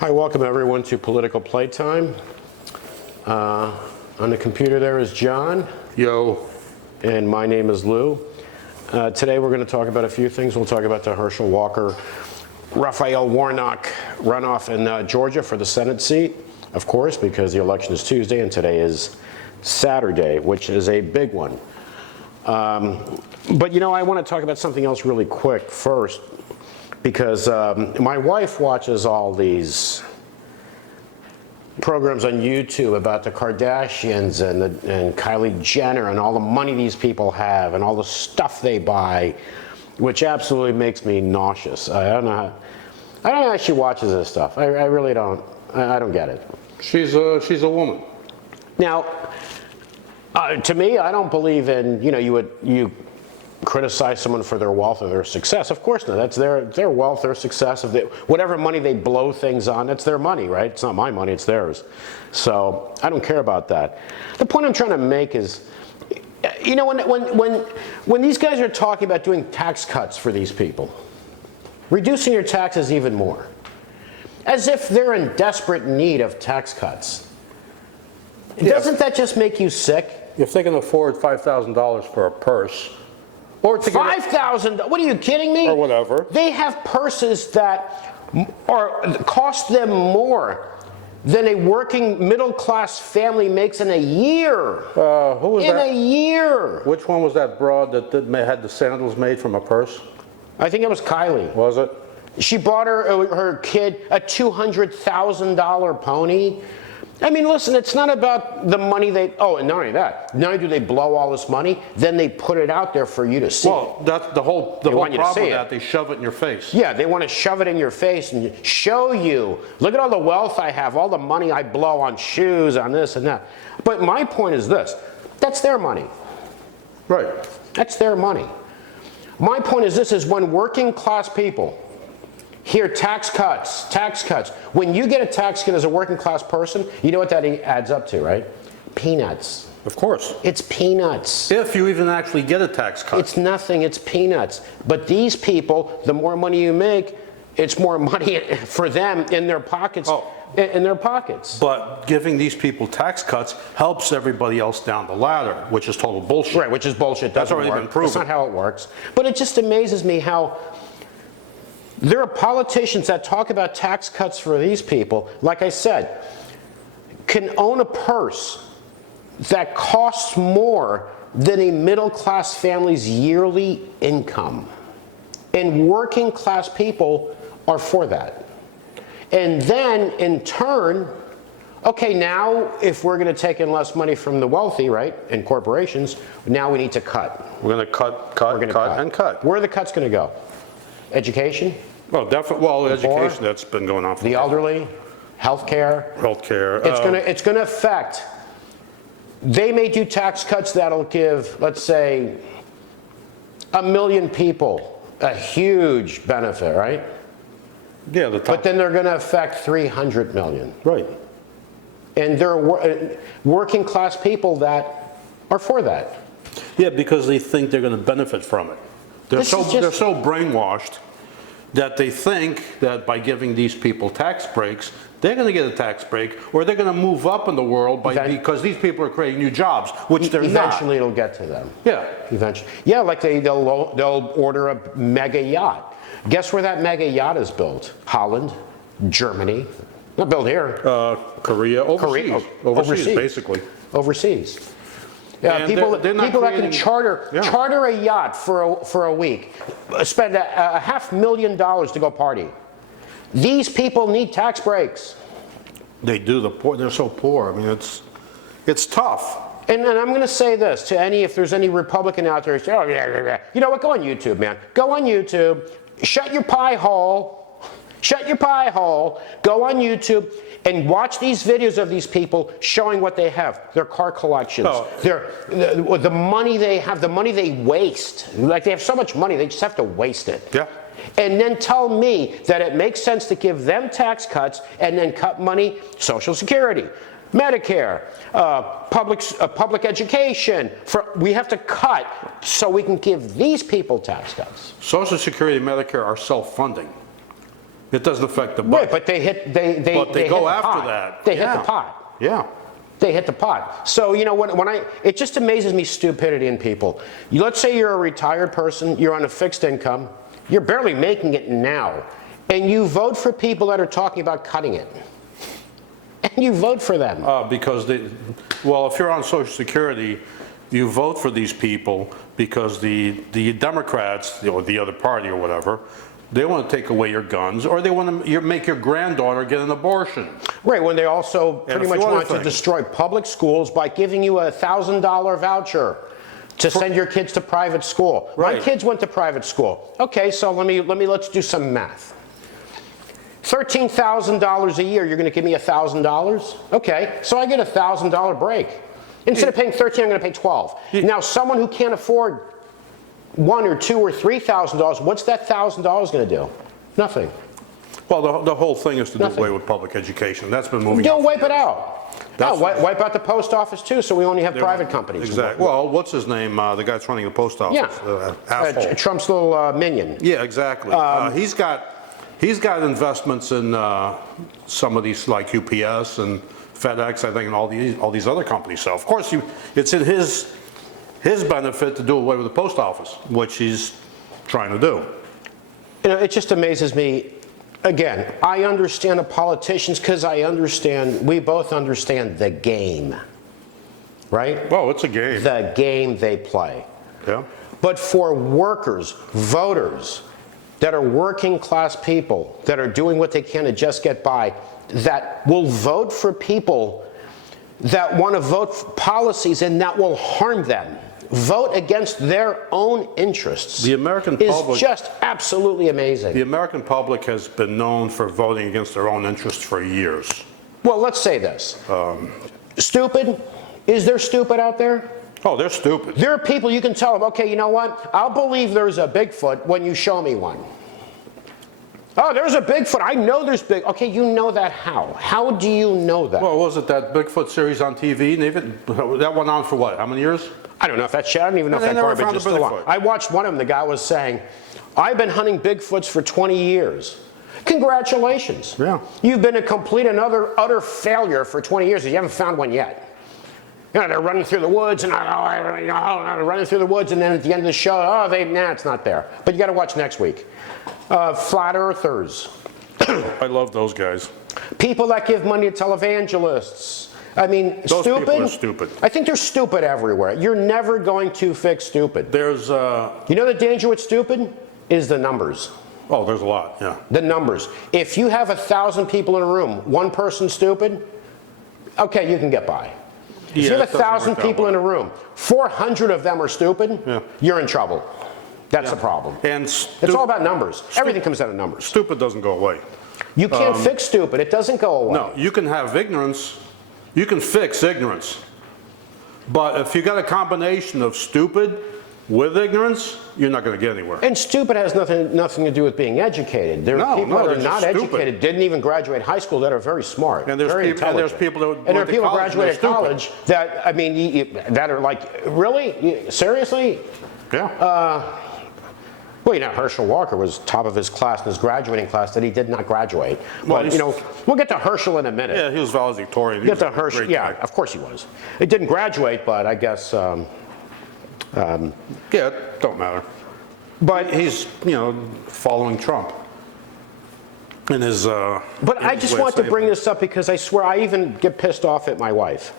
Hi, welcome everyone to Political Playtime. On the computer there is John. Yo. And my name is Lou. Today we're going to talk about a few things. We'll talk about the Herschel Walker, Raphael Warnock runoff in Georgia for the Senate seat, of course, because the election is Tuesday and today is Saturday, which is a big one. But you know, I want to talk about something else really quick first, because my wife watches all these programs on YouTube about the Kardashians and Kylie Jenner and all the money these people have and all the stuff they buy, which absolutely makes me nauseous. I don't know how she watches this stuff. I really don't. I don't get it. She's a woman. Now, to me, I don't believe in, you criticize someone for their wealth or their success. Of course not. That's their wealth, their success. Whatever money they blow things on, that's their money, right? It's not my money, it's theirs. So I don't care about that. The point I'm trying to make is, you know, when these guys are talking about doing tax cuts for these people, reducing your taxes even more, as if they're in desperate need of tax cuts. Yeah. Doesn't that just make you sick? If they can afford $5,000 for a purse, or $5,000? What are you kidding me? Or whatever. They have purses that cost them more than a working middle-class family makes in a year. Who was that? In a year. Which one was that broad that had the sandals made from a purse? I think it was Kylie. Was it? She bought her kid a $200,000 pony. I mean, listen, it's not about the money and not only that, not only do they blow all this money, then they put it out there for you to see. Well, that's the whole problem with that, they shove it in your face. Yeah, they want to shove it in your face and show you, look at all the wealth I have, all the money I blow on shoes, on this and that. But my point is this, that's their money. Right. That's their money. My point is this, is when working class people hear tax cuts. When you get a tax cut as a working class person, you know what that adds up to, right? Peanuts. Of course. It's peanuts. If you even actually get a tax cut. It's nothing, it's peanuts. But these people, the more money you make, it's more money for them in their pockets. In their pockets. But giving these people tax cuts helps everybody else down the ladder, which is total bullshit. Right, which is bullshit. That's already been proven. That's not how it works. But it just amazes me how there are politicians that talk about tax cuts for these people, like I said, can own a purse that costs more than a middle-class family's yearly income. And working class people are for that. And then, in turn, okay, now if we're going to take in less money from the wealthy, right, and corporations, now we need to cut. We're going to cut. Where are the cuts going to go? Education? Well, definitely. Well, education, that's been going on for the elderly, healthcare. It's going to affect. They may do tax cuts that'll give, let's say, 1 million people a huge benefit, right? Yeah, but then they're going to affect 300 million. Right. And there are working class people that are for that. Yeah, because they think they're going to benefit from it. They're so brainwashed that they think that by giving these people tax breaks, they're going to get a tax break, or they're going to move up in the world because these people are creating new jobs, which they're not. Eventually it'll get to them. Yeah. Eventually. Yeah, like they'll order a mega yacht. Guess where that mega yacht is built? Holland, Germany. Not built here. Korea, overseas, basically. Overseas. Yeah, people that can charter a yacht for a week, spend a $500,000 to go party. These people need tax breaks. They do. They're so poor. I mean, it's tough. And I'm going to say this to if there's any Republican out there who say, oh, yeah. You know what? Go on YouTube, man. Go on YouTube. Shut your pie hole. Shut your pie hole. Go on YouTube and watch these videos of these people showing what they have, their car collections, the money they have, the money they waste. Like, they have so much money, they just have to waste it. Yeah. And then tell me that it makes sense to give them tax cuts and then cut money, Social Security, Medicare, public education. We have to cut so we can give these people tax cuts. Social Security and Medicare are self-funding. It doesn't affect the Right, budget. but they hit, they But they hit go the after pot. that. They hit Yeah. the pot. Yeah. They hit the pot. So, you know, it just amazes me stupidity in people. Let's say you're a retired person, you're on a fixed income, you're barely making it now, and you vote for people that are talking about cutting it. And you vote for them. Because well, if you're on Social Security, you vote for these people because the Democrats, or the other party or whatever, they want to take away your guns, or they want to make your granddaughter get an abortion. Right, when they also pretty much want to destroy public schools by giving you a $1,000 voucher to send your kids to private school. Right. My kids went to private school. Okay, so let's do some math. $13,000 a year, you're going to give me $1,000? Okay, so I get a $1,000 break. Instead of paying 13, I'm going to pay 12. Now, someone who can't afford $1,000 or $2,000 or $3,000, what's that $1,000 going to do? Nothing. Well, the whole thing is to do away with public education. That's been moving on. Don't wipe it out. Wipe out the post office too, so we only have private companies. Exactly. Well, what's his name? The guy that's running the post office. Yeah. Asshole. Trump's little minion. Yeah, exactly. He's got investments in some of these, like UPS and FedEx, I think, and all these other companies. So of course, it's in his benefit to do away with the post office, which he's trying to do. You know, it just amazes me. Again, I understand the politicians because we both understand the game, right? Well, it's a game. The game they play. Yeah. But for workers, voters, that are working class people, that are doing what they can to just get by, that will vote for people that want to vote for policies and that will harm them, vote against their own interests. The American public is just absolutely amazing. The American public has been known for voting against their own interests for years. Well, let's say this. Stupid? Is there stupid out there? Oh, they're stupid. There are people you can tell them, okay, you know what? I'll believe there's a Bigfoot when you show me one. Oh, there's a Bigfoot. I know there's big. Okay, you know that how? How do you know that? Well, was it that Bigfoot series on TV? That went on for what? How many years? I don't know if that's shit. I don't even know if that garbage is still on. I watched one of them. The guy was saying, I've been hunting Bigfoots for 20 years. Congratulations. Yeah. You've been a complete and utter failure for 20 years. You haven't found one yet. You know, they're running through the woods and running through the woods, and then at the end of the show, it's not there. But you got to watch next week. Flat earthers. I love those guys. People that give money to televangelists. I mean, those stupid. People are stupid. I think they're stupid everywhere. You're never going to fix stupid. There's You know the danger with stupid is the numbers. Oh, there's a lot, yeah. The numbers. If you have 1,000 people in a room, one person stupid, okay, you can get by. If you have 1,000 people in a room, 400 of them are stupid, you're in trouble. That's the problem. And it's all about numbers. Everything comes out of numbers. Stupid doesn't go away. You can't fix stupid. It doesn't go away. No, you can have ignorance. You can fix ignorance. But if you got a combination of stupid with ignorance, you're not going to get anywhere. And stupid has nothing to do with being educated. There are people that are not educated, didn't even graduate high school, that are very smart, and there's very people, intelligent. And there are people graduated college that, I mean, that are like, really? Seriously? Yeah. Well, you know, Herschel Walker was top of his class in his graduating class that he did not graduate. Well, but, you know, we'll get to Herschel in a minute. Yeah, he was valedictorian. Get to Herschel, yeah, of course he was. He didn't graduate, but I guess... yeah, it don't matter. But he's, you know, following Trump in his. But I just want to bring this up because I swear I even get pissed off at my wife.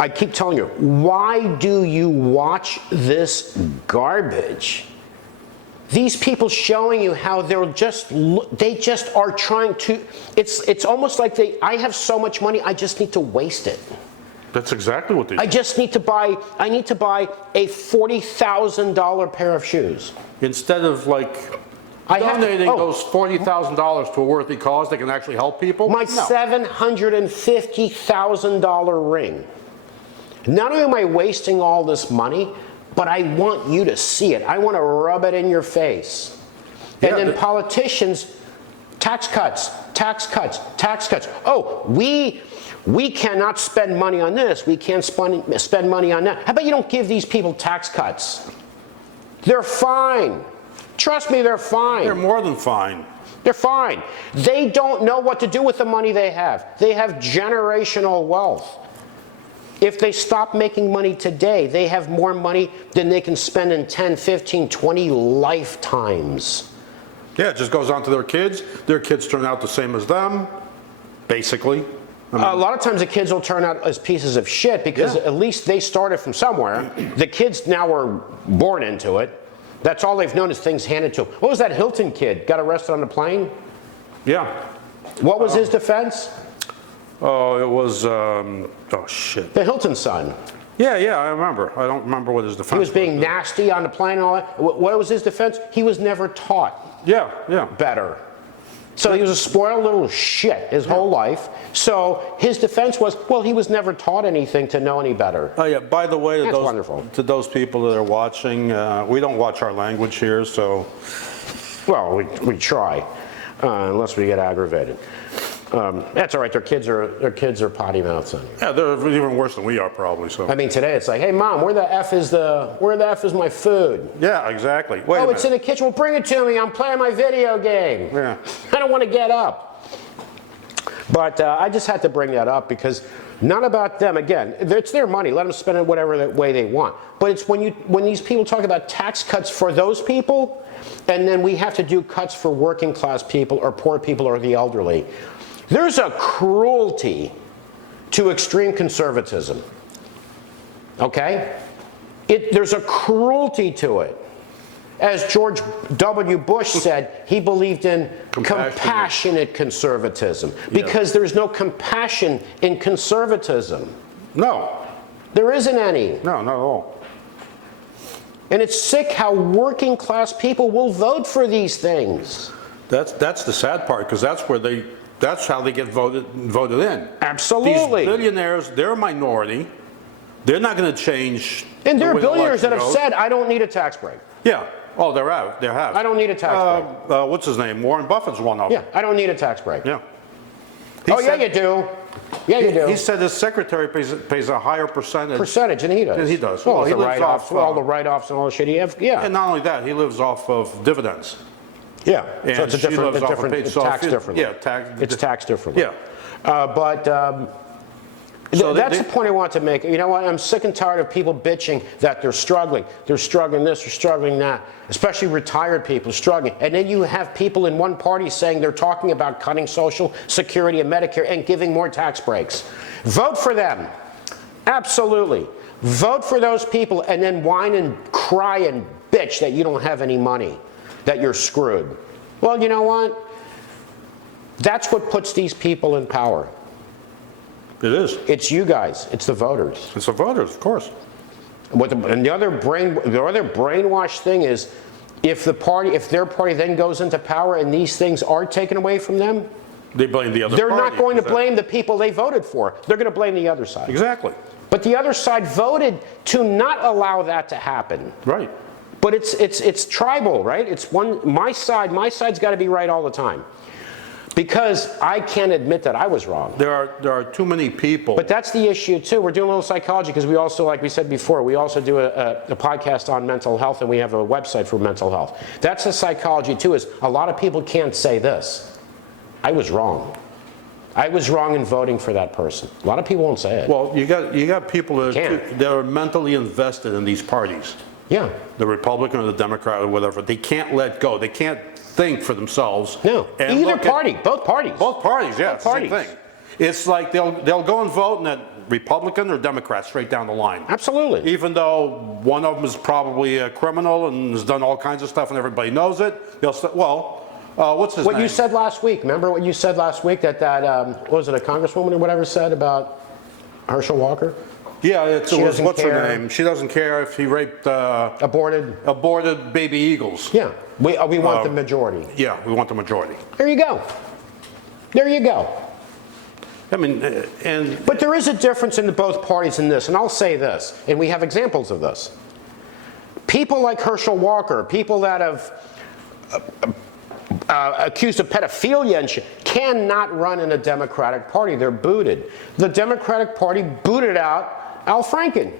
I keep telling her, why do you watch this garbage? These people showing you how they just are trying to. It's almost like I have so much money, I just need to waste it. That's exactly what they do. I need to buy a $40,000 pair of shoes. Instead of like donating those $40,000 to a worthy cause that can actually help people. My $750,000 ring. Not only am I wasting all this money, but I want you to see it. I want to rub it in your face. And then politicians, tax cuts, tax cuts, tax cuts. Oh, we cannot spend money on this. We can't spend money on that. How about you don't give these people tax cuts? They're fine. Trust me, they're fine. They're more than fine. They're fine. They don't know what to do with the money they have. They have generational wealth. If they stop making money today, they have more money than they can spend in 10, 15, 20 lifetimes. Yeah, it just goes on to their kids. Their kids turn out the same as them, basically. I mean, A lot of times the kids will turn out as pieces of shit because at least they started from somewhere. The kids now were born into it. That's all they've known is things handed to them. What was that Hilton kid? Got arrested on the plane? yeah. What was his defense? Oh, it was, oh shit. The Hilton son. Yeah, I remember. I don't remember what his defense He was being nasty on the plane and all that. What was his defense? He was never taught Yeah. better. So he was a spoiled little shit his whole life. So his defense was, well, he was never taught anything to know any better. Oh yeah, by the way, That's wonderful. to those people that are watching, we don't watch our language here, so. Well, we try, unless we get aggravated. That's all right. Their kids are potty mouths on you. Yeah, they're even worse than we are probably, so. I mean, today it's like, hey, Mom, where the F is my food? Yeah, exactly. Wait a Oh, minute. it's in the kitchen. Well, bring it to me. I'm playing my video game. Yeah. I don't want to get up. But I just had to bring that up because not about them. Again, it's their money. Let them spend it whatever way they want. But it's when these people talk about tax cuts for those people, and then we have to do cuts for working class people or poor people or the elderly. There's a cruelty to extreme conservatism. Okay? There's a cruelty to it. As George W. Bush said, he believed in compassionate conservatism because there's no compassion in conservatism. No. There isn't any. No, not at all. And it's sick how working class people will vote for these things. That's the sad part, because that's how they get voted in. Absolutely. These billionaires, they're a minority. They're not going to change. And there are the way the billionaires that have election goes. said, I don't need a tax break. Yeah. Oh, they have. I don't need a tax break. What's his name? Warren Buffett's one of them. Yeah, I don't need a tax break. Yeah. Yeah, you do. Yeah, you do. He said his secretary pays a higher percentage. And he does. And he does. Well, Well, he the lives write-offs, off, all the write-offs and all the shit he has. Yeah. And not only that, he lives off of dividends. Yeah. And So it's a she different, lives off of it's so taxed if it- differently. Yeah, It's taxed differently. Yeah. That's the point I want to make. You know what? I'm sick and tired of people bitching that they're struggling. They're struggling this, they're struggling that. Especially retired people struggling. And then you have people in one party saying they're talking about cutting Social Security and Medicare and giving more tax breaks. Vote for them. Absolutely. Vote for those people and then whine and cry and bitch that you don't have any money, that you're screwed. Well, you know what? That's what puts these people in power. It is. It's you guys. It's the voters. It's the voters, of course. And the other brainwash thing is, if their party then goes into power and these things are taken away from them, They blame the other they're party. not going to blame the people they voted for. They're going to blame the other side. Exactly. But the other side voted to not allow that to happen. Right. But it's tribal, right? It's my side's got to be right all the time. Because I can't admit that I was wrong. There are too many people. But that's the issue too. We're doing a little psychology because we also, like we said before, we also do a podcast on mental health, and we have a website for mental health. That's the psychology too, is a lot of people can't say this. I was wrong. I was wrong in voting for that person. A lot of people won't say it. Well, you got people that are mentally invested in these parties. Yeah. The Republican or the Democrat or whatever. They can't let go. They can't think for themselves. No. And Either party. Both parties. Both parties, yeah. Both parties. Same thing. It's like they'll go and vote and that Republican or Democrat straight down the line. Absolutely. Even though one of them is probably a criminal and has done all kinds of stuff and everybody knows it, they'll say, well, what's his name? What you said last week. Remember what you said last week that what was it, a congresswoman or whatever said about Herschel Walker? Yeah, She doesn't what's care. her name? She doesn't care if he raped Aborted. baby eagles. Yeah. We want the majority. Yeah, we want the majority. There you go. There you go. I mean, and But there is a difference in both parties in this, and I'll say this, and we have examples of this. People like Herschel Walker, people that have accused of pedophilia and shit, cannot run in a Democratic Party. They're booted. The Democratic Party booted out Al Franken.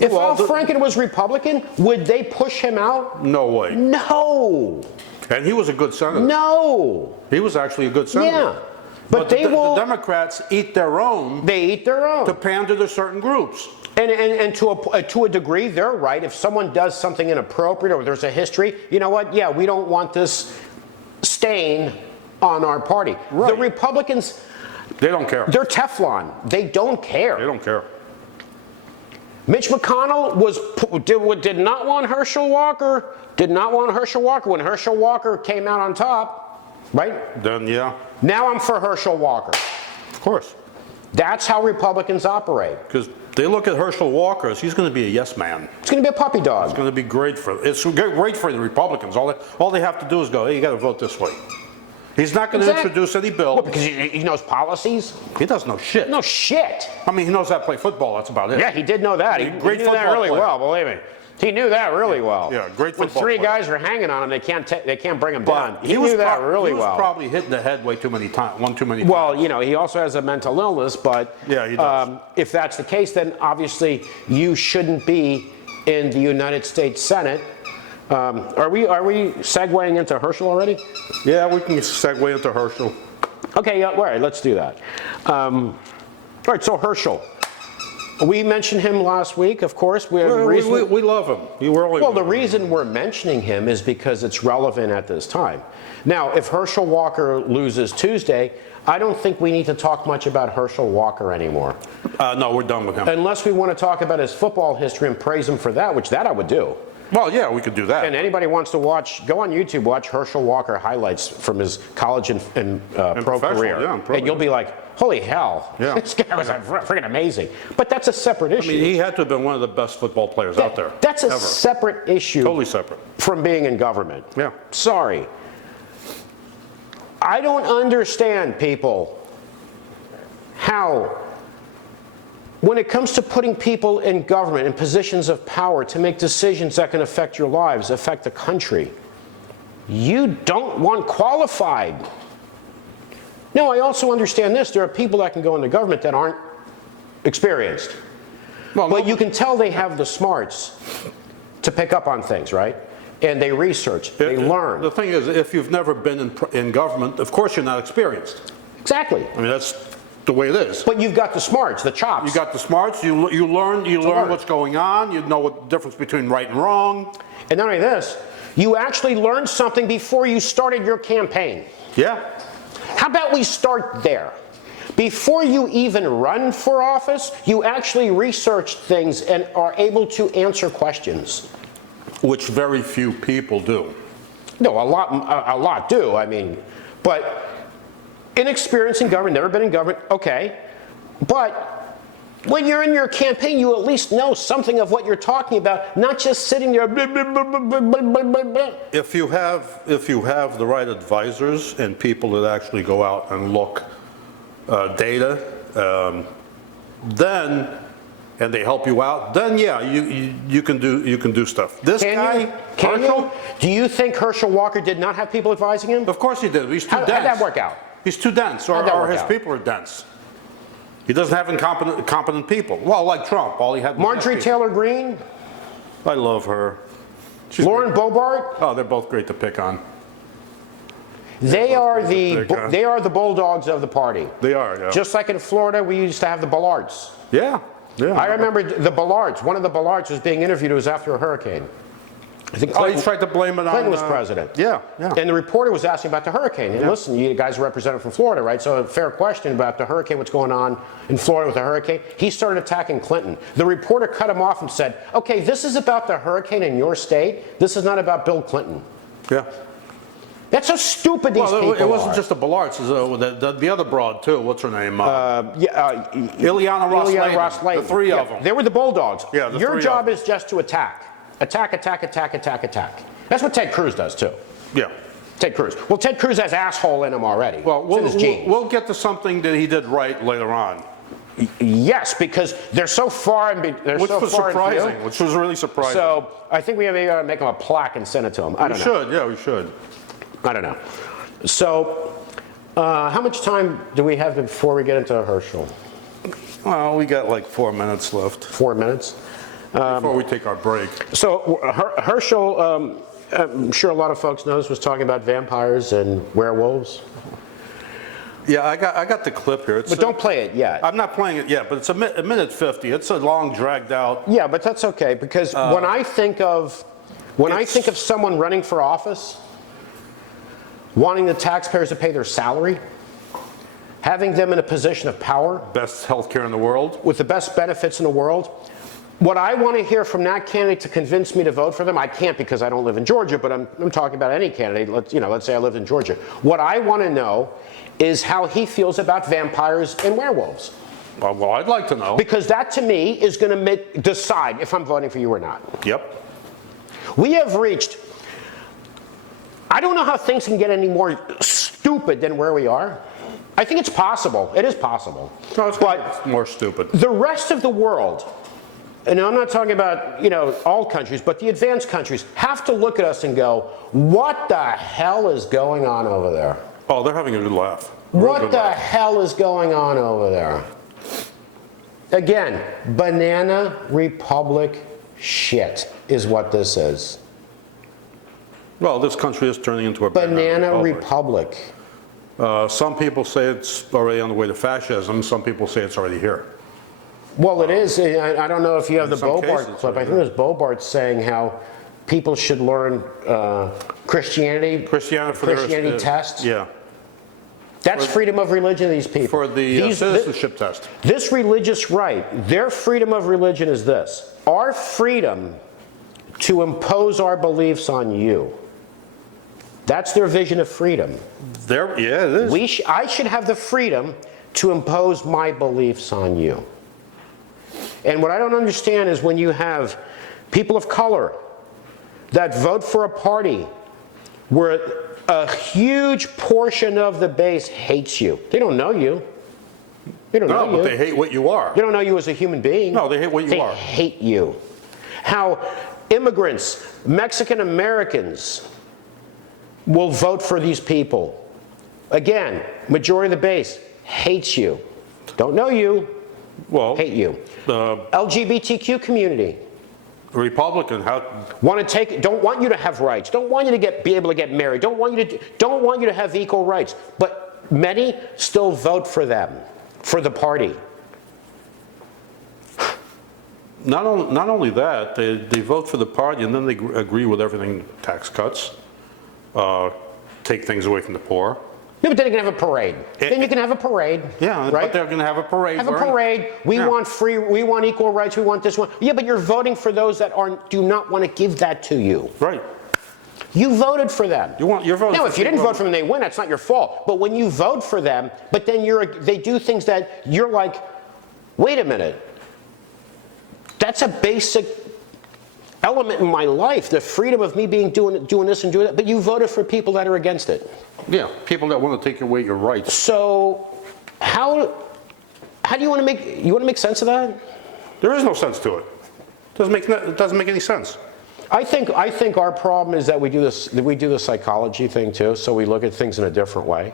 If Well, Al Franken was Republican, would they push him out? No way. No. And he was a good senator. No. He was actually a good senator. Yeah. But they will. The Democrats eat their own They eat their own. to pander to certain groups. And to a degree, they're right. If someone does something inappropriate or there's a history, you know what? Yeah, we don't want this stain on our party. Right. The Republicans, They don't care. they're Teflon. They don't care. They don't care. Mitch McConnell did not want Herschel Walker. Did not want Herschel Walker when Herschel Walker came out on top, right? Then, yeah. Now I'm for Herschel Walker. Of course. That's how Republicans operate. Because they look at Herschel Walker as he's going to be a yes man. It's going to be a puppy dog. It's going to be great for the Republicans. All they have to do is go, hey, you got to vote this way. He's not going to introduce any bill. What, because he knows policies? He doesn't know shit. No shit. I mean, he knows how to play football. That's about it. Yeah, he did know that. He knew that football really player. well, believe me. He knew that really well. Yeah, great When football three player. guys are hanging on him, they can't bring him down. But He knew that really He was well. probably hit in the head way too many times. One too many times. Well, you know, he also has a mental illness, but Yeah, he does. If that's the case, then obviously you shouldn't be in the United States Senate. Are we segueing into Herschel already? Yeah, we can segue into Herschel. Okay, yeah, all right, let's do that. All right, so Herschel. We mentioned him last week, of course. We love him. Well, the reason we're mentioning him is because it's relevant at this time. Now, if Herschel Walker loses Tuesday, I don't think we need to talk much about Herschel Walker anymore. No, we're done with him. Unless we want to talk about his football history and praise him for that, which I would do. Well, yeah, we could do that. And anybody wants to watch, go on YouTube, watch Herschel Walker highlights from his college and pro professional, career. yeah, and pro, and you'll be like, holy hell, Yeah. this guy was freaking amazing. But that's a separate issue. I mean, he had to have been one of the best football players out there. That's a ever. separate issue. Totally separate. From being in government. Yeah. Sorry. I don't understand, people, how, when it comes to putting people in government, in positions of power, to make decisions that can affect your lives, affect the country, you don't want qualified. Now, I also understand this. There are people that can go into government that aren't experienced. Well, But you can tell they have the smarts to pick up on things, right? And they research, they learn. The thing is, if you've never been in government, of course you're not experienced. Exactly. I mean, that's the way it is. But you've got the smarts, the chops. You got the smarts, you learn what's going on, you know what the difference between right and wrong. And not only this, you actually learned something before you started your campaign. Yeah. How about we start there? Before you even run for office, you actually research things and are able to answer questions. Which very few people do. No, a lot do. I mean, but inexperience in government, never been in government, okay. But when you're in your campaign, you at least know something of what you're talking about, not just sitting there. Blah, blah, blah, blah, blah, blah, blah. If you have the right advisors and people that actually go out and look data, then and they help you out, then yeah, you can do stuff. This guy, Herschel, do you think Herschel Walker did not have people advising him? of course he did. He's too dense. How'd that work out? He's too dense, or his people are dense. He doesn't have competent people. Well, like Trump, all he had was Marjorie dense Taylor Greene? people. I love her. She's Lauren great. Boebert? Oh, they're both great to pick on. They are great to pick on. they are the bulldogs of the party. They are, yeah. Just like in Florida, we used to have the Ballards. Yeah, yeah. I remember the Ballards. One of the Ballards was being interviewed. It was after a hurricane. I think Oh, he tried to blame it on... Clinton was president. Yeah, yeah. And the reporter was asking about the hurricane. And listen, you guys are represented from Florida, right? So a fair question about the hurricane, what's going on in Florida with the hurricane. He started attacking Clinton. The reporter cut him off and said, okay, this is about the hurricane in your state. This is not about Bill Clinton. Yeah. That's how stupid these people are. It wasn't just the Ballards, it was the other broad too. What's her name? Ileana Ross-Layton. The three of them. They were the bulldogs. Yeah, Your three job of them. is just to attack. Attack, attack, attack, attack, attack. That's what Ted Cruz does too. Yeah. Ted Cruz. Well, Ted Cruz has asshole in him already. Well, It's in his genes. we'll get to something that he did right later on. Yes, because they're so far and Which was surprising. Which was really surprising. So I think we maybe ought to make him a plaque and send it to him. I don't know. We should, yeah, we should. I don't know. So how much time do we have before we get into Herschel? Well, we got like 4 minutes left. 4 minutes. Before we take our break. So Herschel, I'm sure a lot of folks know this, was talking about vampires and werewolves. Yeah, I got the clip here. But don't play it yet. I'm not playing it yet, but it's a minute 50. It's a long, dragged out. Yeah, but that's okay, because when I think of someone running for office, wanting the taxpayers to pay their salary, having them in a position of power, Best healthcare in the world. with the best benefits in the world, what I want to hear from that candidate to convince me to vote for them, I can't because I don't live in Georgia, but I'm talking about any candidate. Let's say I lived in Georgia. What I want to know is how he feels about vampires and werewolves. Well, I'd like to know. Because that to me is going to decide if I'm voting for you or not. Yep. We have reached, I don't know how things can get any more stupid than where we are. I think it's possible. It is possible. No, it's but more stupid. the rest of the world, and I'm not talking about all countries, but the advanced countries have to look at us and go, what the hell is going on over there? Oh, they're having a good laugh. What the hell is going on over there? Again, banana republic shit is what this is. Well, this country is turning into a Banana republic. Some people say it's already on the way to fascism. Some people say it's already here. Well, it is. I don't know if you have the some Bobart cases, clip. I think it was Bobart saying how people should learn Christianity test. Yeah. That's freedom of religion of these people. For the citizenship test. This religious right, their freedom of religion is this. Our freedom to impose our beliefs on you. That's their vision of freedom. Yeah, it is. I should have the freedom to impose my beliefs on you. And what I don't understand is when you have people of color that vote for a party where a huge portion of the base hates you. They don't know you. They don't know you. No, but they hate what you are. They don't know you as a human being. No, they hate what you are. They hate you. How immigrants, Mexican Americans, will vote for these people. Again, majority of the base hates you. Don't know you. Well, Hate you. LGBTQ community. Republican, Don't want you to have rights. Don't want you to be able to get married. Don't want you to have equal rights. But many still vote for them, for the party. not only that, they vote for the party and then they agree with everything, tax cuts, take things away from the poor. Yeah, but then you can have a parade. Then you can have a parade. Yeah, right? but they're going to have a parade. Have a parade. We want equal rights. We want this one. Yeah, but you're voting for those that do not want to give that to you. Right. You voted for them. You're voting. Now, if you didn't vote for them, they win. That's not your fault. But when you vote for them, but then they do things that you're like, wait a minute. That's a basic element in my life, the freedom of me doing this and doing that. But you voted for people that are against it. Yeah, people that want to take away your rights. So, how do you want to make sense of that? There is no sense to it. It doesn't make any sense. I think our problem is that we do the psychology thing too. So we look at things in a different way.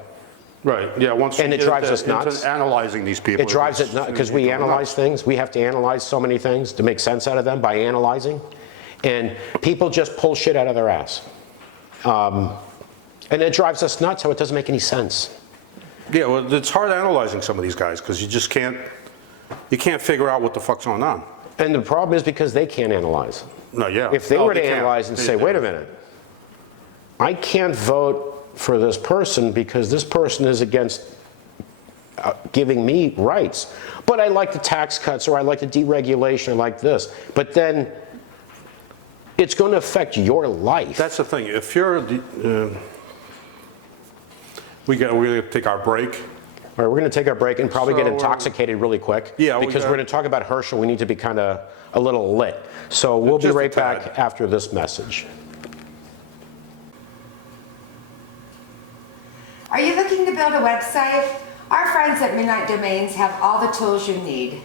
Right. Yeah. And it drives us nuts. Into analyzing these people. It drives it nuts because we analyze things. We have to analyze so many things to make sense out of them by analyzing, and people just pull shit out of their ass. And it drives us nuts how it doesn't make any sense. Yeah, well, it's hard analyzing some of these guys because you just can't figure out what the fuck's going on. And the problem is because they can't analyze. No, yeah. If they were to analyze and say, wait a minute, I can't vote for this person because this person is against giving me rights. But I like the tax cuts, or I like the deregulation, I like this. But then it's going to affect your life. That's the thing. If you're we're going to take our break. All right, we're going to take our break and probably get intoxicated really quick. Yeah, because we're going to talk about Herschel. We need to be kind of a little lit. So we'll be right back after this message. Are you looking to build a website? Our friends at Midnight Domains have all the tools you need.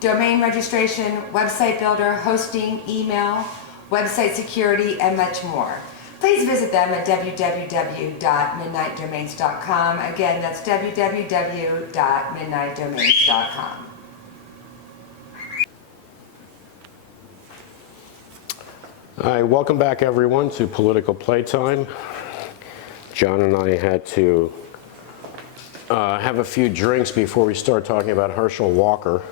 Domain registration, website builder, hosting, email, website security, and much more. Please visit them at www.midnightdomains.com. Again, that's www.midnightdomains.com. All right, welcome back everyone to Political Playtime. John and I had to have a few drinks before we start talking about Herschel Walker.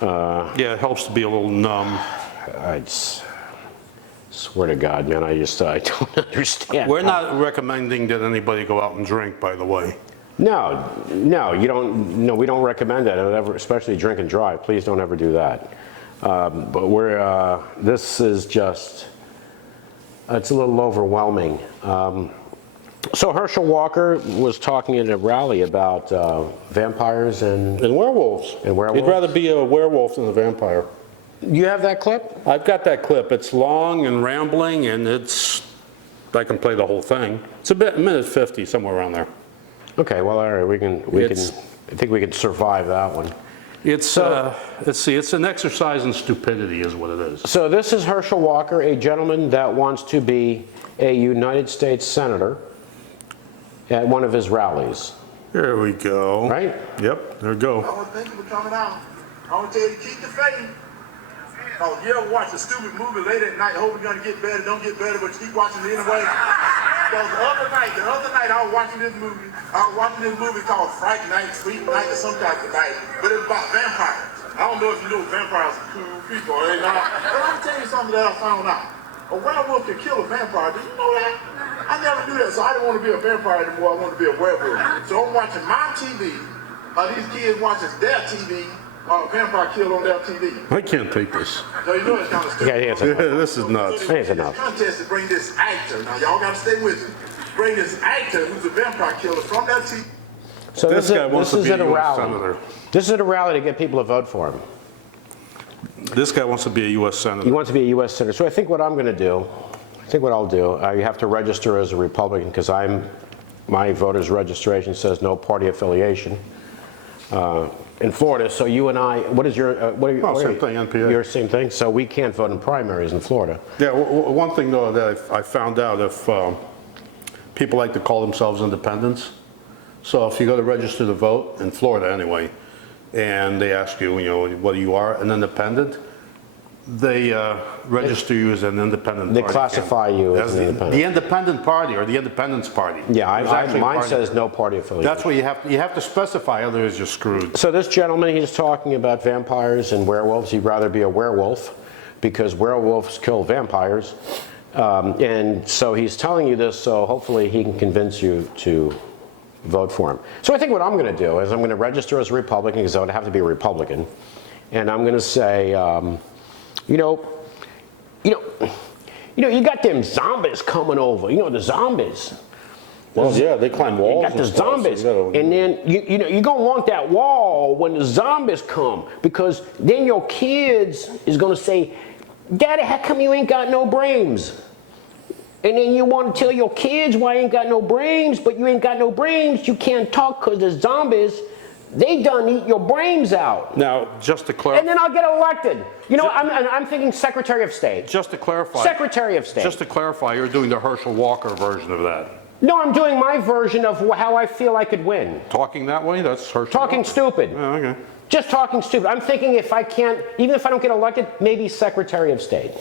Yeah, it helps to be a little numb. I swear to God, man, I don't understand. We're not recommending that anybody go out and drink, by the way. No, you don't. No, we don't recommend that, especially drink and drive. Please don't ever do that. But this is just, it's a little overwhelming. So Herschel Walker was talking at a rally about vampires and werewolves. And werewolves. He'd rather be a werewolf than a vampire. You have that clip? I've got that clip. It's long and rambling, and I can play the whole thing. It's a minute 50, somewhere around there. Okay, well, all right, I think we can survive that one. It's, let's see, it's an exercise in stupidity is what it is. So this is Herschel Walker, a gentleman that wants to be a United States Senator at one of his rallies. Here we go. Right? Yep, there we go. I want to thank you for coming out. I want to tell you to keep the faith. Oh, you ever watch a stupid movie late at night, hoping you're going to get better, don't get better, but you keep watching it anyway? Because the other night I was watching this movie. I was watching this movie called Fright Night, Sleep Night, or some type of night, but it's about vampires. I don't know if you know vampires are cool people or not, but I'll tell you something that I found out. A werewolf can kill a vampire. Did you know that? I never knew that, so I didn't want to be a vampire anymore. I want to be a werewolf. So I'm watching my TV. These kids watching their TV. Vampire killed on their TV. I can't take this. So you know it's kind of stupid. Yeah, This is nuts. I think it's enough. Contest to bring this actor. Now y'all got to stay with me. Bring this actor who's a vampire killer from that TV. So This guy wants to be a at a US rally. senator. This is at a rally to get people to vote for him. This guy wants to be a U.S. He senator. wants to be a U.S. Senator. So I think what I'll do, you have to register as a Republican because my voter's registration says no party affiliation in Florida. So you and I, what is your, Same thing, NPA. Your same thing? So we can't vote in primaries in Florida. Yeah, one thing though that I found out, if people like to call themselves independents, so if you go to register to vote in Florida anyway, and they ask you, whether you are an independent, they register you as an independent They party. classify you as an independent. The independent party or the independence party. Yeah, There's actually a mine party. says no party affiliation. That's what you have to specify, otherwise you're screwed. So this gentleman, he's talking about vampires and werewolves. He'd rather be a werewolf because werewolves kill vampires. And so he's telling you this, so hopefully he can convince you to vote for him. So I think what I'm going to do is I'm going to register as a Republican because I would have to be a Republican. And I'm going to say, you got them zombies coming over. The zombies. Well, yeah, they climb walls. You got the and stuff, zombies, so and then you're gonna want that wall when the zombies come, because then your kids is gonna say, "Daddy, how come you ain't got no brains?" And then you want to tell your kids why you ain't got no brains, but you ain't got no brains. You can't talk because the zombies, they done eat your brains out. Now, just to clarify. And then I'll get elected. I'm thinking Secretary of State. Just to clarify. Secretary of State. Just to clarify, you're doing the Herschel Walker version of that. No, I'm doing my version of how I feel I could win. Talking that way? That's Herschel Talking Walker. stupid. Oh, okay. Just talking stupid. I'm thinking if I can't, even if I don't get elected, maybe Secretary of State.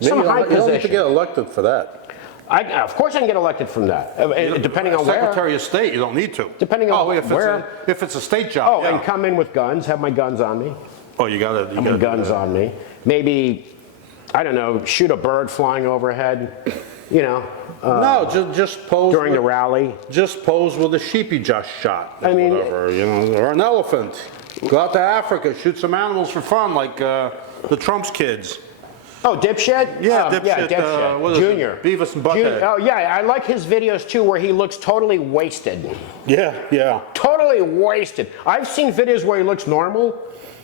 Some high You don't need to position. get elected for that. Of course I can get elected from that, depending on Secretary where. of State, you don't need to. Depending on where. If it's a state job, yeah. And come in with guns, have my guns on me. Oh, you got to. Have guns on me. Maybe, I don't know, shoot a bird flying overhead, No, just pose. during the with, rally. Just pose with a sheep you just shot. I mean- whatever, or an elephant. Go out to Africa, shoot some animals for fun, like the Trump's kids. Oh, Dipshit? Yeah, Dipshit. what is it? Junior. Beavis and Butthead. Oh, yeah, I like his videos too where he looks totally wasted. Yeah. Totally wasted. I've seen videos where he looks normal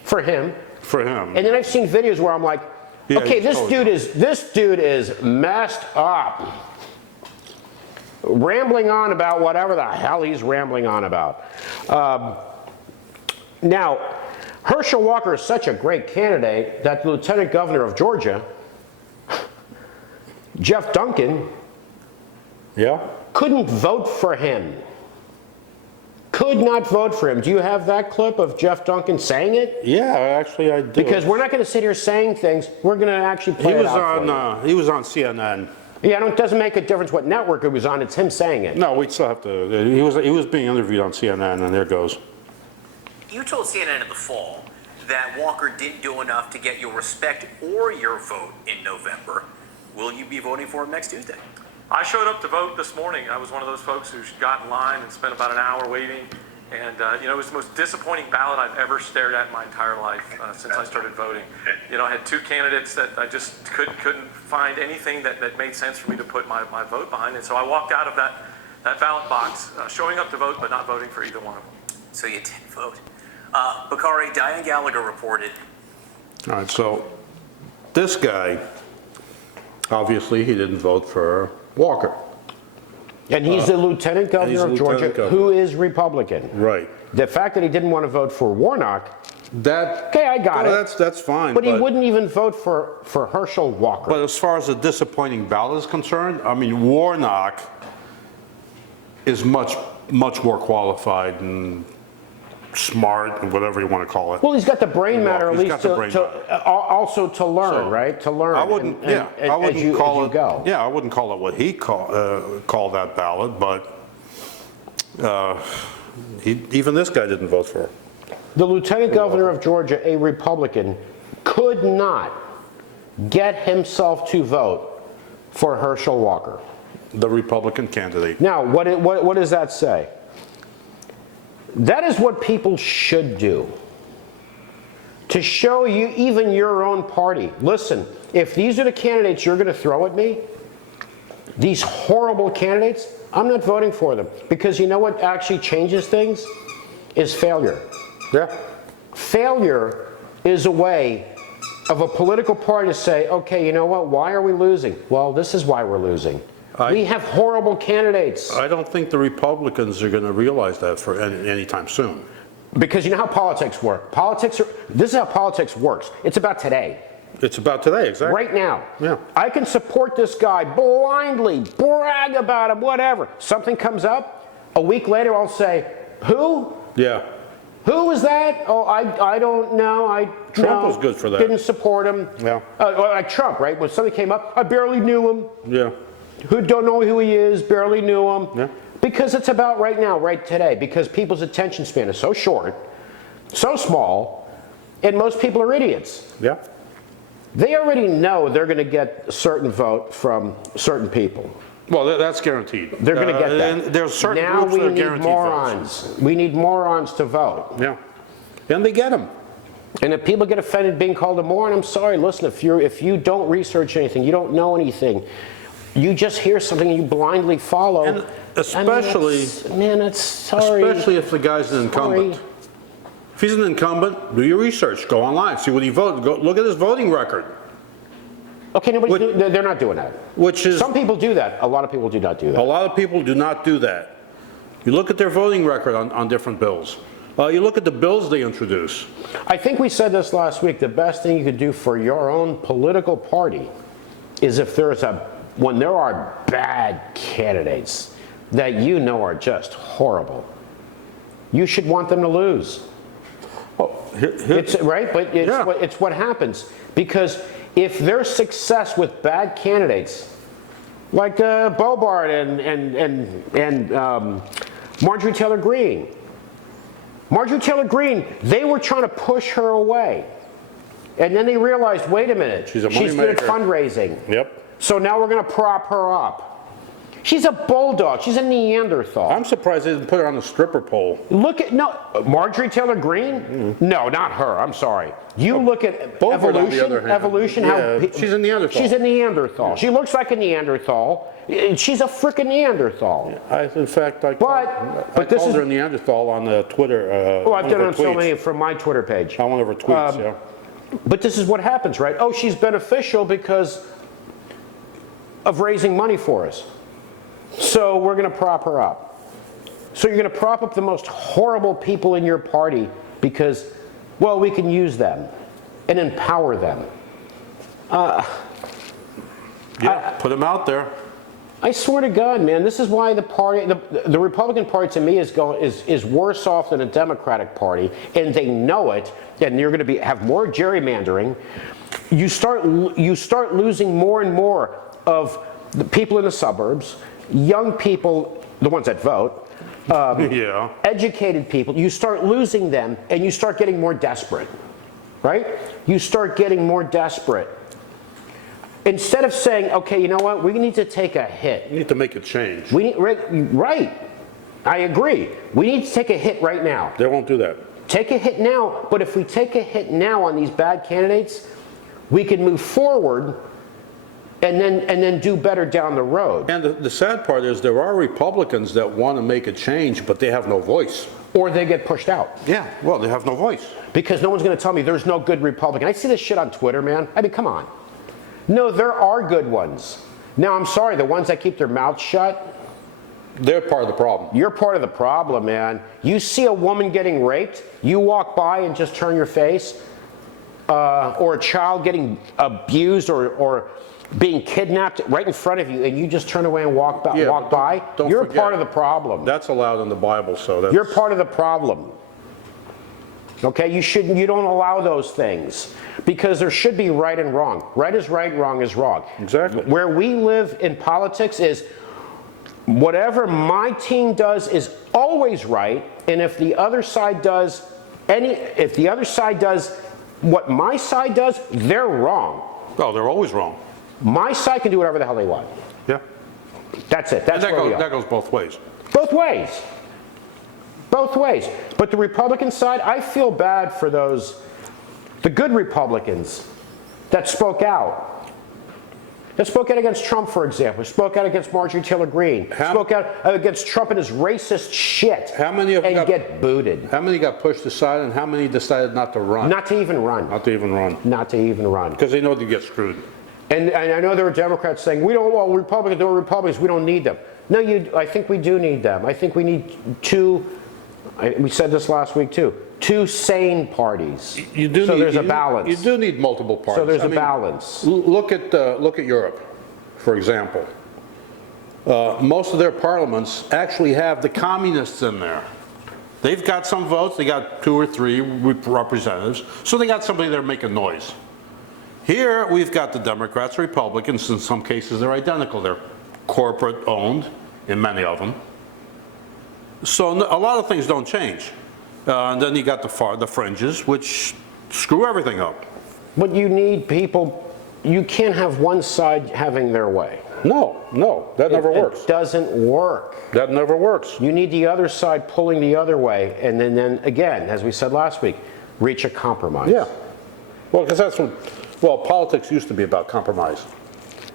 for him. For him. And then I've seen videos where I'm like, Yeah, okay, he's totally this dude is messed up. Rambling on about whatever the hell he's rambling on about. Now, Herschel Walker is such a great candidate that the Lieutenant Governor of Georgia, Jeff Duncan, Yeah. couldn't vote for him. could not vote for him. Do you have that clip of Jeff Duncan saying it? Yeah, actually I do. Because we're not going to sit here saying things. We're going to actually play it out for you. He was on CNN. Yeah, it doesn't make a difference what network it was on. It's him saying it. No, we still have to. He was being interviewed on CNN, and there goes. You told CNN in the fall that Walker didn't do enough to get your respect or your vote in November. Will you be voting for him next Tuesday? I showed up to vote this morning. I was one of those folks who got in line and spent about an hour waiting. And, it was the most disappointing ballot I've ever stared at in my entire life since I started voting. I had two candidates that I just couldn't find anything that made sense for me to put my vote behind. And so I walked out of that ballot box, showing up to vote, but not voting for either one of them. So you didn't vote. Bakari, Diane Gallagher reported. All right, so this guy, obviously he didn't vote for Walker. And he's the lieutenant governor of Georgia, who is Republican. Right. The fact that he didn't want to vote for Warnock, okay, I got it. That's fine. But he wouldn't even vote for Herschel Walker. But as far as the disappointing ballot is concerned, I mean, Warnock is much more qualified and smart, and whatever you want to call it. Well, he's got the brain matter, at least also to learn, So, right? To learn. I wouldn't, I wouldn't call it. Yeah, I wouldn't call it what he called that ballot, but even this guy didn't vote for it. The lieutenant governor of Georgia, a Republican, could not get himself to vote for Herschel Walker. The Republican candidate. Now, what does that say? That is what people should do. To show you, even your own party, listen, if these are the candidates you're going to throw at me, these horrible candidates, I'm not voting for them. Because you know what actually changes things? Is failure. Yeah. Failure is a way of a political party to say, okay, you know what, why are we losing? Well, this is why we're losing. We have horrible candidates. I don't think the Republicans are going to realize that for any time soon. Because you know how politics work. This is how politics works. It's about today. It's about today, exactly. Right now. Yeah. I can support this guy blindly, brag about him, whatever. Something comes up, a week later I'll say, who? Yeah. Who was that? Oh, I don't know. Trump was good for that. Didn't support him. Yeah. Like Trump, right? When something came up, I barely knew him. Yeah. Who don't know who he is, barely knew him. Yeah. Because it's about right now, right today. Because people's attention span is so short, so small, and most people are idiots. Yeah. They already know they're going to get a certain vote from certain people. Well, that's guaranteed. They're going to get that. And there's certain now groups that are we need guaranteed morons. votes. We need morons to vote. Yeah. And they get them. And if people get offended being called a moron, I'm sorry. Listen, if you don't research anything, you don't know anything, you just hear something and you blindly follow. And especially, especially if the guy's an incumbent. If he's an incumbent, do your research. Go online, see what he voted. Go look at his voting record. Okay, they're not doing that. Which is, some people do that. A lot of people do not do that. A lot of people do not do that. You look at their voting record on different bills. You look at the bills they introduce. I think we said this last week. The best thing you could do for your own political party is when there are bad candidates that you know are just horrible, you should want them to lose. It's right, but it's what happens. Because if there's success with bad candidates, like Bobart and Marjorie Taylor Greene. Marjorie Taylor Greene, they were trying to push her away. And then they realized, wait a minute, she's good at fundraising. Yep. So now we're going to prop her up. She's a bulldog. She's a Neanderthal. I'm surprised they didn't put her on the stripper pole. Look at, Marjorie Taylor Greene? Mm-hmm. No, not her. I'm sorry. You look at evolution. She's a Neanderthal. She's a Neanderthal. Yeah. She looks like a Neanderthal. She's a freaking Neanderthal. Yeah, I called her a Neanderthal on Twitter. I've done it on so many from my Twitter page. On one of her tweets, yeah. But this is what happens, right? Oh, she's beneficial because of raising money for us. So we're going to prop her up. So you're going to prop up the most horrible people in your party because, well, we can use them and empower them. Put them out there. I swear to God, man, this is why the Republican Party to me is worse off than a Democratic Party, and they know it. And you're going to have more gerrymandering. You start losing more and more of the people in the suburbs, young people, the ones that vote, Yeah. educated people. You start losing them, and you start getting more desperate, right? You start getting more desperate. Instead of saying, okay, you know what, we need to take a hit. You need to make a change. We need, right, I agree. We need to take a hit right now. They won't do that. Take a hit now, but if we take a hit now on these bad candidates, we can move forward and then do better down the road. And the sad part is there are Republicans that want to make a change, but they have no voice. Or they get pushed out. Yeah, well, they have no voice. Because no one's going to tell me there's no good Republican. I see this shit on Twitter, man. I mean, come on. No, there are good ones. Now, I'm sorry, the ones that keep their mouths shut, They're part of the problem. you're part of the problem, man. You see a woman getting raped, you walk by and just turn your face, or a child getting abused or being kidnapped right in front of you, and you just turn away and walk by. Don't You're forget, part of the problem. That's allowed in the Bible, so that's... You're part of the problem. Okay, you don't allow those things because there should be right and wrong. Right is right, wrong is wrong. Exactly. Where we live in politics is whatever my team does is always right, and if the other side does what my side does, they're wrong. Oh, they're always wrong. My side can do whatever the hell they want. Yeah. That's it. That's And where we are. that goes both ways. Both ways. Both ways. But the Republican side, I feel bad for the good Republicans that spoke out. That spoke out against Trump, for example. Spoke out against Marjorie Taylor Greene. Spoke out against Trump and his racist shit. How many of them and get booted. How many got pushed aside and how many decided not to run? Not to even run. Not to even run. Not to even run. Because they know they get screwed. And I know there are Democrats saying, Republicans, there are Republicans, we don't need them. No, I think we do need them. I think we need we said this last week too, two sane parties. There's a balance. You do need multiple parties. So there's a balance. Look at Europe, for example. Most of their parliaments actually have the communists in there. They've got some votes, they got 2 or 3 representatives, so they got somebody there making noise. Here we've got the Democrats, Republicans, in some cases they're identical. They're corporate owned in many of them. So a lot of things don't change. And then you got the fringes, which screw everything up. But you need people, you can't have one side having their way. No, that never works. It doesn't work. That never works. You need the other side pulling the other way, and then again, as we said last week, reach a compromise. Yeah. Well, because that's what, politics used to be about compromise.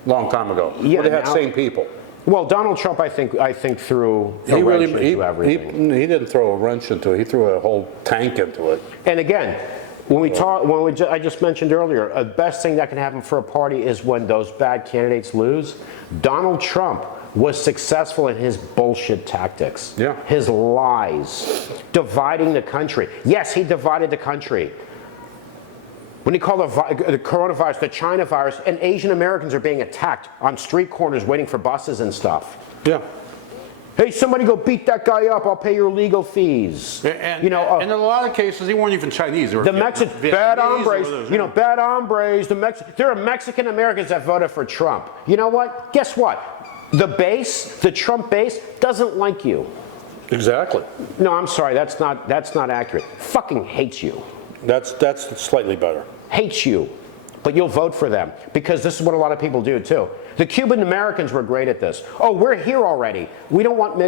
Long time ago. Yeah, they had now, same people. Well, Donald Trump, I think threw a wrench into everything. He didn't throw a wrench into it. He threw a whole tank into it. And again, I just mentioned earlier, the best thing that can happen for a party is when those bad candidates lose. Donald Trump was successful in his bullshit tactics. Yeah. His lies, dividing the country. Yes, he divided the country. When he called the coronavirus the China virus, and Asian Americans are being attacked on street corners waiting for buses and stuff. Yeah. Hey, somebody go beat that guy up. I'll pay your legal fees. And in a lot of cases, they weren't even Chinese. They were the Mexicans, bad hombres. Bad hombres. There are Mexican Americans that voted for Trump. You know what? Guess what? The Trump base, doesn't like you. Exactly. No, I'm sorry. That's not accurate. Fucking hates you. That's slightly better. Hates you, but you'll vote for them because this is what a lot of people do too. The Cuban Americans were great at this. Oh, we're here already. We don't want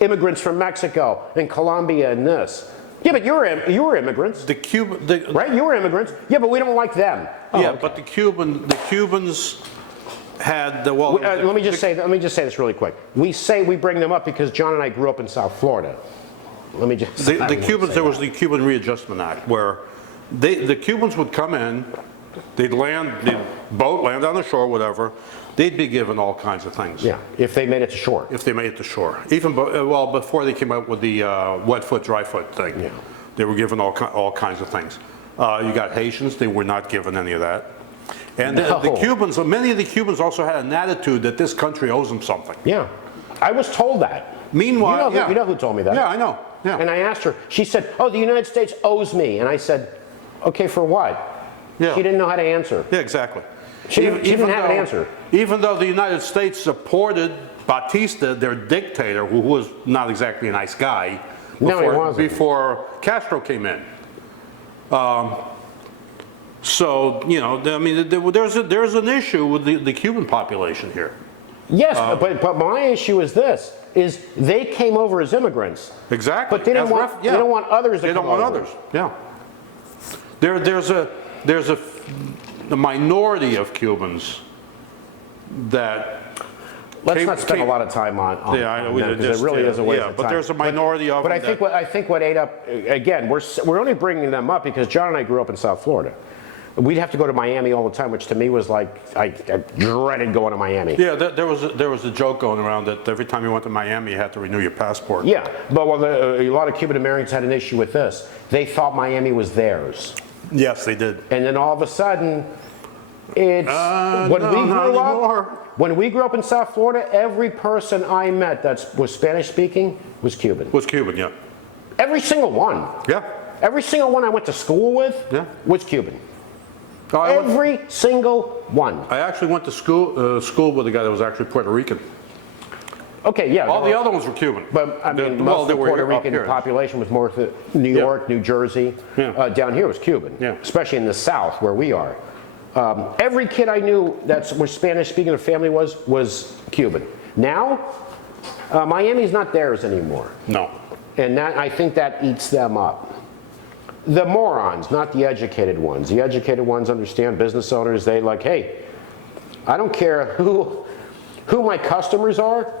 immigrants from Mexico and Colombia and this. Yeah, but you were immigrants. Right? You were immigrants. Yeah, but we don't like them. Oh, yeah, okay. but the Cubans had the let me just say this really quick. We bring them up because John and I grew up in South Florida. Let me just. The Cubans. There was the Cuban Readjustment Act where the Cubans would come in, they'd land on the shore, whatever. They'd be given all kinds of things. Yeah, if they made it to shore. If they made it to shore, even before they came out with the wet foot, dry foot thing, yeah. They were given all kinds of things. You got Haitians; they were not given any of that. And the Cubans, many of the Cubans also had an attitude that this country owes them something. Yeah, I was told that. Meanwhile, you know who told me that? Yeah, I know. Yeah. And I asked her, she said, oh, the United States owes me. And I said, okay, for what? Yeah. She didn't know how to answer. Yeah, exactly. She didn't have an answer. Even though the United States supported Batista, their dictator, who was not exactly a nice guy, before Castro came in. So, you know, I mean, there's an issue with the Cuban population here. Yes, but my issue is this, is they came over as immigrants. Exactly. But they don't want others to come over. They don't want others, yeah. There's a minority of Cubans that... Let's not spend a lot of time on yeah, I know, because it really is a waste of time. But there's a minority of them. But I think what ate up, again, we're only bringing them up because John and I grew up in South Florida. We'd have to go to Miami all the time, which to me was like, I dreaded going to Miami. Yeah, there was a joke going around that every time you went to Miami, you had to renew your passport. Yeah, but a lot of Cuban Americans had an issue with this. They thought Miami was theirs. Yes, they did. And then all of a sudden, it's when we grew up in South Florida, every person I met that was Spanish speaking was Cuban. Was Cuban, yeah. Every single one. Yeah. Every single one I went to school with was Cuban. Every single one. I actually went to school with a guy that was actually Puerto Rican. Okay, yeah. All the other ones were Cuban. But I mean, most of the Puerto Rican population was more New York, New Jersey. Yeah. Down here was Cuban, especially in the South where we are. Every kid I knew that was Spanish speaking, their family was Cuban. Now, Miami's not theirs anymore. No. And I think that eats them up. The morons, not the educated ones. The educated ones understand, business owners, they like, hey, I don't care who my customers are,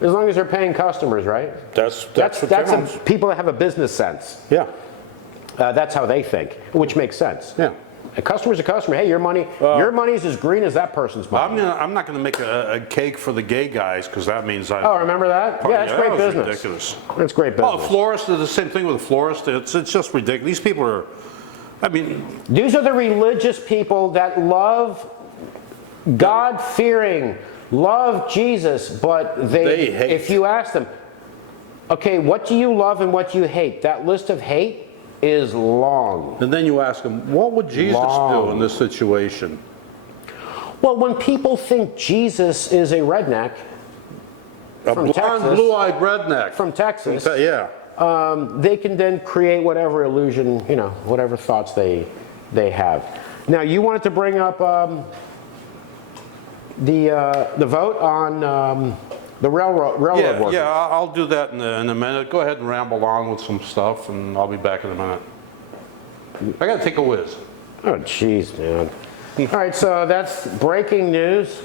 as long as they're paying customers, right? That's people that have a business sense. Yeah. That's how they think, which makes sense. Yeah. A customer's a customer. Hey, your money's as green as that person's money. I'm not going to make a cake for the gay guys because that means I. Oh, remember that? Yeah, that's great business. Ridiculous. That's great business. Oh, florists are the same thing with a florist. It's just ridiculous. These people are. I mean. These are the religious people that love God-fearing, love Jesus, but they hate. If you ask them, okay, what do you love and what do you hate? That list of hate is long. And then you ask them, what would Jesus do in this situation? Well, when people think Jesus is a redneck from Texas, blue-eyed redneck from Texas, yeah, they can then create whatever illusion, whatever thoughts they have. Now, you wanted to bring up the vote on the railroad workers. Yeah, I'll do that in a minute. Go ahead and ramble on with some stuff, and I'll be back in a minute. I got to take a whiz. Oh, jeez, man. All right, so that's breaking news.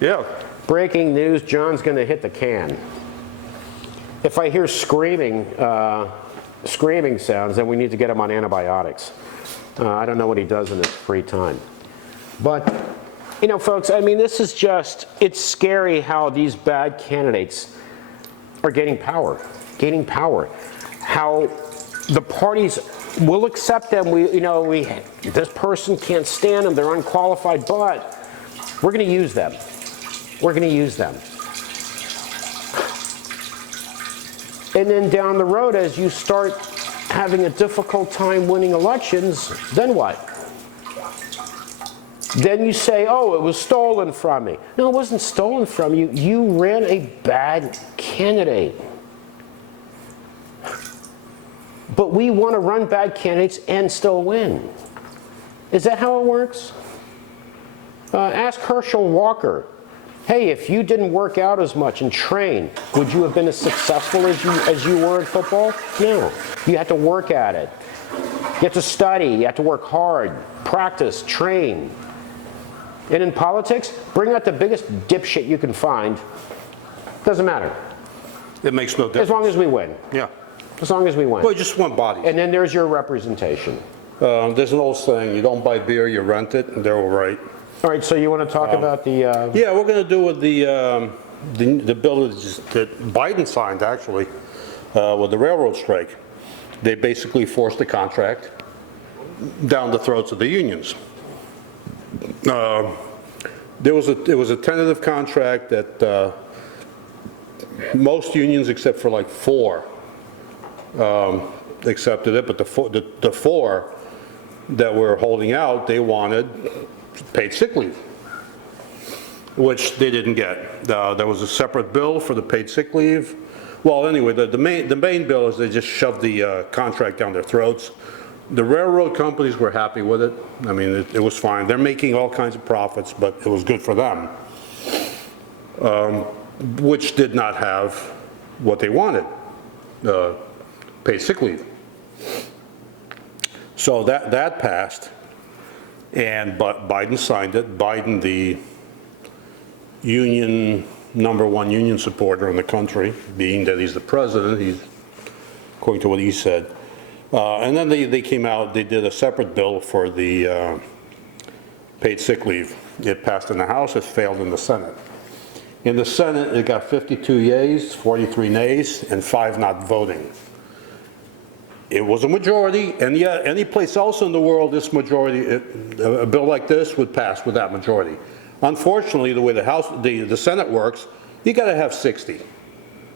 Yeah. Breaking news, John's going to hit the can. If I hear screaming sounds, then we need to get him on antibiotics. I don't know what he does in his free time. But, folks, I mean, this is it's scary how these bad candidates are gaining power. How the parties will accept them. This person can't stand them, they're unqualified, but we're going to use them. And then down the road, as you start having a difficult time winning elections, then what? Then you say, oh, it was stolen from me. No, it wasn't stolen from you. You ran a bad candidate. But we want to run bad candidates and still win. Is that how it works? Ask Herschel Walker. Hey, if you didn't work out as much and train, would you have been as successful as you were in football? No. You had to work at it. You have to study. You have to work hard, practice, train. And in politics, bring out the biggest dipshit you can find. Doesn't matter. It makes no difference. As long as we win. Yeah. As long as we win. Well, just one body. And then there's your representation. There's an old saying, you don't buy beer, you rent it, and they're all right. All right, so you want to talk about the... Yeah, we're going to do with the bill that Biden signed, actually, with the railroad strike. They basically forced the contract down the throats of the unions. There was a tentative contract that most unions except for like 4 accepted it, but the 4 that were holding out, they wanted paid sick leave, which they didn't get. There was a separate bill for the paid sick leave. Well, anyway, the main bill is they just shoved the contract down their throats. The railroad companies were happy with it. I mean, it was fine. They're making all kinds of profits, but it was good for them, which did not have what they wanted, paid sick leave. So that passed, but Biden signed it. Biden, the #1 union supporter in the country, being that he's the president, according to what he said. And then they came out, they did a separate bill for the paid sick leave. It passed in the House, it failed in the Senate. In the Senate, it got 52 yeas, 43 nays, and 5 not voting. It was a majority, and yet any place else in the world, this majority, a bill like this would pass with that majority. Unfortunately, the way the Senate works, you got to have 60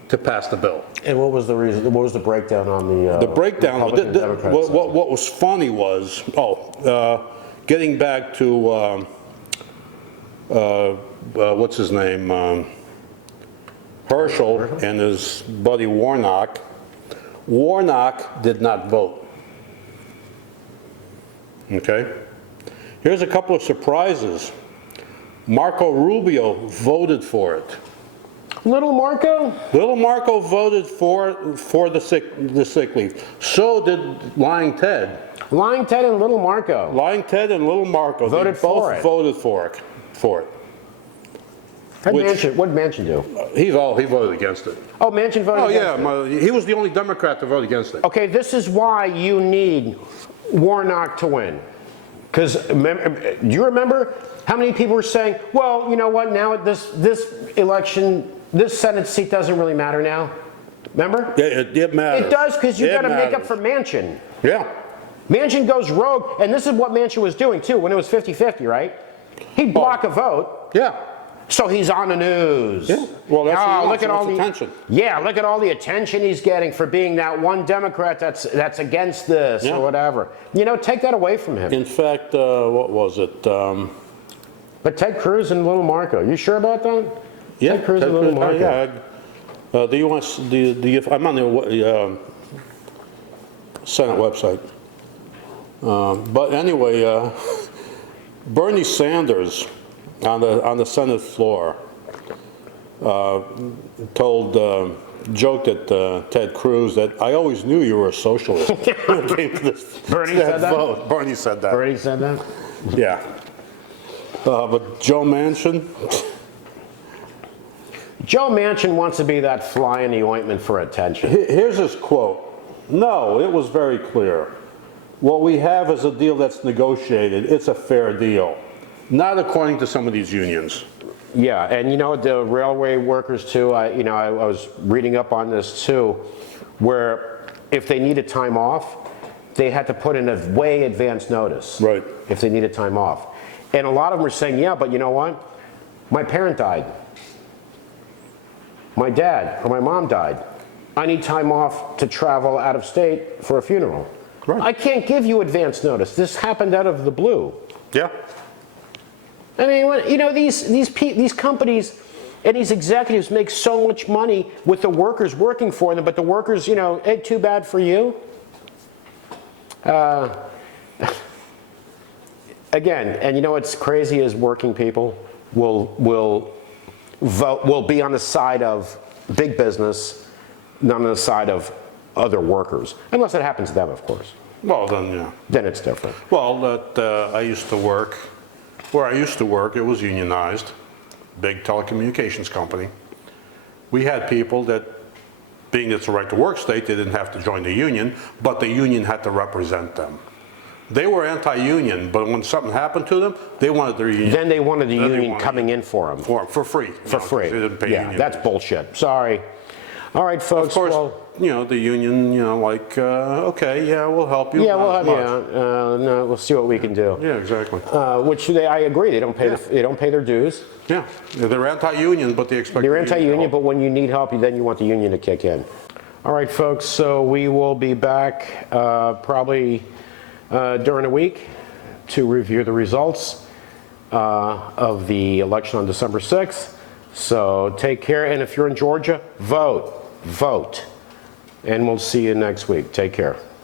to pass the bill. And what was the reason? What was the breakdown on the breakdown? What was funny was, getting back to what's his name, Herschel and his buddy Warnock. Warnock did not vote. Okay? Here's a couple of surprises. Marco Rubio voted for it. Little Marco? Little Marco voted for the sick leave. So did Lying Ted. Lying Ted and Little Marco. Lying Ted and Little Marco. Voted for it. Voted for it. What did Manchin do? He voted against it. Oh, Manchin voted against it? Oh, yeah. He was the only Democrat to vote against it. Okay, this is why you need Warnock to win. Because, do you remember how many people were saying, well, you know what, now this election, this Senate seat doesn't really matter now? Remember? Yeah, it matters. It does, because you got to make up for Manchin. Yeah. Manchin goes rogue, and this is what Manchin was doing too when it was 50-50, right? He'd block a vote. Yeah. So he's on the news. Yeah. Well, that's look at all the attention. Yeah, look at all the attention he's getting for being that one Democrat that's against this or whatever. You know, take that away from him. In fact, what was it? But Ted Cruz and Little Marco, you sure about that? Yeah, Ted Cruz and Little Marco. I'm on the Senate website. But anyway, Bernie Sanders on the Senate floor joked at Ted Cruz that I always knew you were a socialist. Bernie said that? Vote. Bernie said that. Bernie said that? Yeah. But Joe Manchin. Joe Manchin wants to be that fly in the ointment for attention. Here's his quote. No, it was very clear. What we have is a deal that's negotiated. It's a fair deal. Not according to some of these unions. Yeah, and you know, the railway workers too, I was reading up on this too, where if they needed time off, they had to put in a way advance notice. Right. If they needed time off. And a lot of them were saying, yeah, but you know what? My parent died. My dad or my mom died. I need time off to travel out of state for a funeral. Right. I can't give you advance notice. This happened out of the blue. Yeah. I mean, you know, these companies and these executives make so much money with the workers working for them, but the workers, you know, ain't too bad for you. Again, and you know what's crazy is working people will be on the side of big business, not on the side of other workers, unless it happens to them, of course. Well, then, yeah. Then it's different. Well, I used to work. Where I used to work, it was unionized, big telecommunications company. We had people that, being it's a right to work state, they didn't have to join the union, but the union had to represent them. They were anti-union, but when something happened to them, they wanted their union. Then they wanted the union coming in for them. For free. For free. They didn't pay yeah, union that's dues. bullshit. Sorry. All right, Of folks. course, well, you know, the union, you know, like, okay, yeah, we'll help you. yeah, not we'll as have, much. no, we'll see what we can do. Yeah, exactly. Which I agree, they don't pay they don't pay their dues. Yeah, they're anti-union, but they expect. They're the union to anti-union, help. but when you need help, then you want the union to kick in. All right, folks. So we will be back probably during the week to review the results of the election on December 6th. So take care, and if you're in Georgia, vote. And we'll see you next week. Take care.